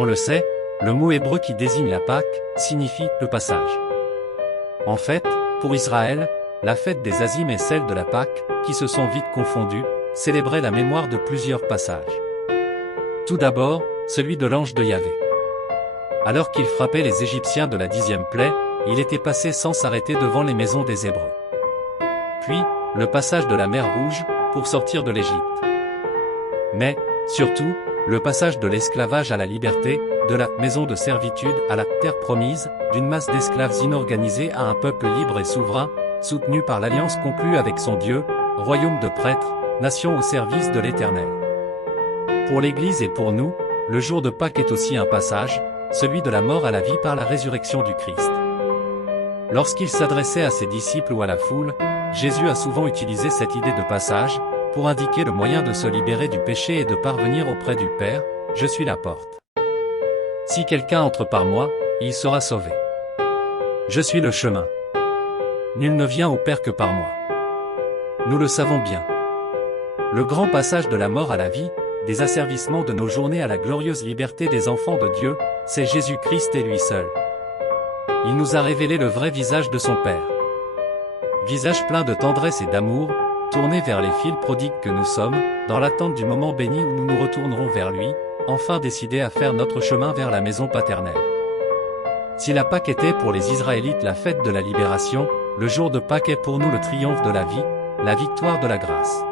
On le sait, le mot hébreu qui désigne la Pâque signifie « le passage ». En fait, pour Israël, la fête des Azim et celle de la Pâque, qui se sont vite confondues, célébraient la mémoire de plusieurs passages. Tout d'abord, celui de l'ange de Yahvé. Alors qu'il frappait les Égyptiens de la 10e plaie, il était passé sans s'arrêter devant les maisons des Hébreux. Puis, le passage de la mer Rouge, pour sortir de l'Égypte. Mais, surtout, le passage de l'esclavage à la liberté, de la maison de servitude à la terre promise, d'une masse d'esclaves inorganisés à un peuple libre et souverain, soutenu par l'alliance conclue avec son Dieu, royaume de prêtres, nation au service de l'Éternel. Pour l'Église et pour nous, le jour de Pâques est aussi un passage, celui de la mort à la vie par la résurrection du Christ. Lorsqu'il s'adressait à ses disciples ou à la foule, Jésus a souvent utilisé cette idée de passage, pour indiquer le moyen de se libérer du péché et de parvenir auprès du Père, « Je suis la porte. Si quelqu'un entre par moi, il sera sauvé. Je suis le chemin. Nul ne vient au Père que par moi. » Nous le savons bien. Le grand passage de la mort à la vie, des asservissements de nos journées à la glorieuse liberté des enfants de Dieu, c'est Jésus-Christ et lui seul. Il nous a révélé le vrai visage de son Père. Visage plein de tendresse et d'amour, tourné vers les fils prodigues que nous sommes, dans l'attente du moment béni où nous nous retournerons vers lui, enfin décidés à faire notre chemin vers la maison paternelle. Si la Pâque était pour les Israélites la fête de la libération, le jour de Pâques est pour nous le triomphe de la vie, la victoire de la grâce.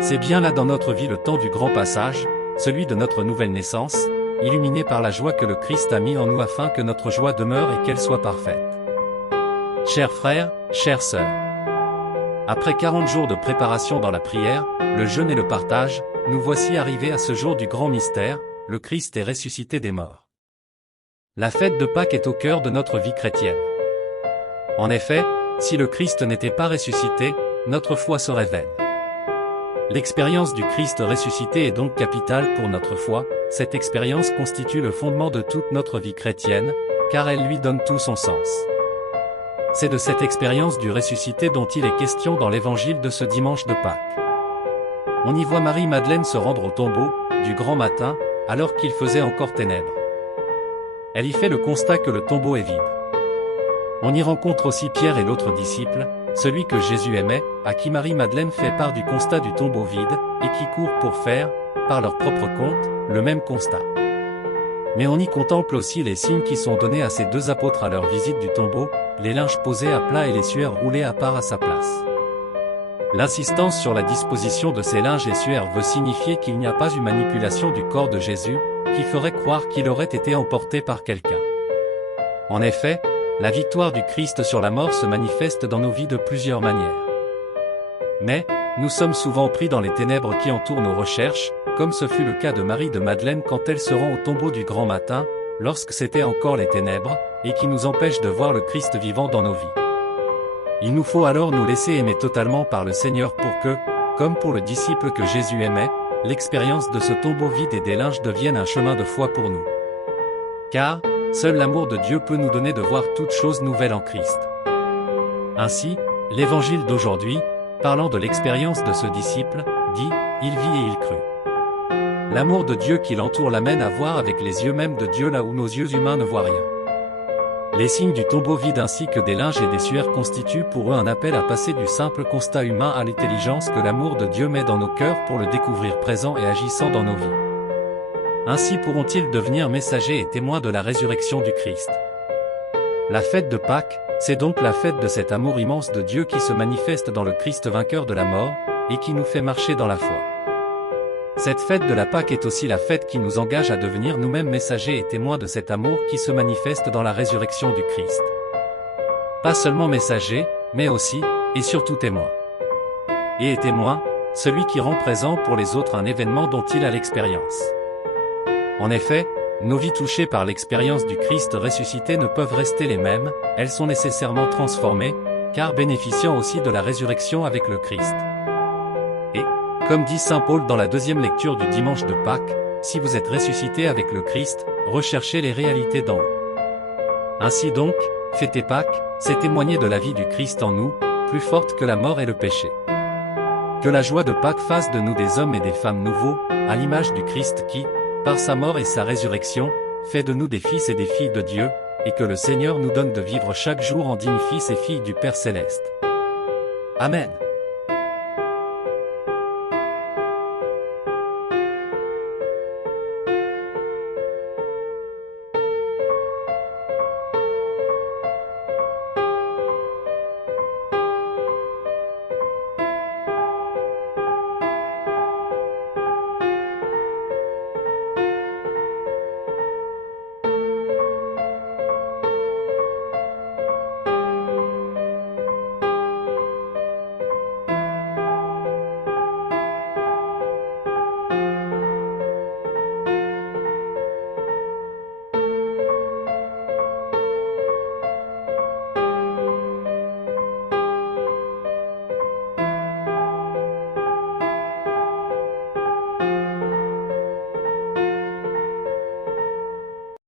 C'est bien là dans notre vie le temps du grand passage, celui de notre nouvelle naissance, illuminé par la joie que le Christ a mis en nous afin que notre joie demeure et qu'elle soit parfaite. Chers frères, chères sœurs, après 40 jours de préparation dans la prière, le jeûne et le partage, nous voici arrivés à ce jour du grand mystère, le Christ est ressuscité des morts. La fête de Pâques est au cœur de notre vie chrétienne. En effet, si le Christ n'était pas ressuscité, notre foi serait vaine. L'expérience du Christ ressuscité est donc capitale pour notre foi, cette expérience constitue le fondement de toute notre vie chrétienne, car elle lui donne tout son sens. C'est de cette expérience du ressuscité dont il est question dans l'évangile de ce dimanche de Pâques. On y voit Marie-Madeleine se rendre au tombeau, du grand matin, alors qu'il faisait encore ténèbres. Elle y fait le constat que le tombeau est vide. On y rencontre aussi Pierre et l'autre disciple, celui que Jésus aimait, à qui Marie-Madeleine fait part du constat du tombeau vide, et qui courent pour faire, par leur propre compte, le même constat. Mais on y contemple aussi les signes qui sont donnés à ces deux apôtres à leur visite du tombeau, les linges posés à plat et les suaires roulées à part à sa place. L'insistance sur la disposition de ces linges et suaires veut signifier qu'il n'y a pas eu manipulation du corps de Jésus, qui ferait croire qu'il aurait été emporté par quelqu'un. En effet, la victoire du Christ sur la mort se manifeste dans nos vies de plusieurs manières. Mais, nous sommes souvent pris dans les ténèbres qui entourent nos recherches, comme ce fut le cas de Marie de Madeleine quand elle se rend au tombeau du grand matin, lorsque c'était encore les ténèbres, et qui nous empêchent de voir le Christ vivant dans nos vies. Il nous faut alors nous laisser aimer totalement par le Seigneur pour que, comme pour le disciple que Jésus aimait, l'expérience de ce tombeau vide et des linges devienne un chemin de foi pour nous. Car, seul l'amour de Dieu peut nous donner de voir toutes choses nouvelles en Christ. Ainsi, l'évangile d'aujourd'hui, parlant de l'expérience de ce disciple, dit « Il vit et il crut ». L'amour de Dieu qui l'entoure l'amène à voir avec les yeux même de Dieu là où nos yeux humains ne voient rien. Les signes du tombeau vide ainsi que des linges et des suaires constituent pour eux un appel à passer du simple constat humain à l'intelligence que l'amour de Dieu met dans nos cœurs pour le découvrir présent et agissant dans nos vies. Ainsi pourront-ils devenir messagers et témoins de la résurrection du Christ. La fête de Pâques, c'est donc la fête de cet amour immense de Dieu qui se manifeste dans le Christ vainqueur de la mort, et qui nous fait marcher dans la foi. Cette fête de la Pâque est aussi la fête qui nous engage à devenir nous-mêmes messagers et témoins de cet amour qui se manifeste dans la résurrection du Christ. Pas seulement messagers, mais aussi, et surtout témoins. Et est témoin, celui qui rend présent pour les autres un événement dont il a l'expérience. En effet, nos vies touchées par l'expérience du Christ ressuscité ne peuvent rester les mêmes, elles sont nécessairement transformées, car bénéficiant aussi de la résurrection avec le Christ. Et, comme dit saint Paul dans la deuxième lecture du dimanche de Pâques, si vous êtes ressuscité avec le Christ, recherchez les réalités d'en haut. Ainsi donc, fêter Pâques, c'est témoigner de la vie du Christ en nous, plus forte que la mort et le péché. Que la joie de Pâques fasse de nous des hommes et des femmes nouveaux, à l'image du Christ qui, par sa mort et sa résurrection, fait de nous des fils et des filles de Dieu, et que le Seigneur nous donne de vivre chaque jour en dignes fils et filles du Père Céleste. Amen.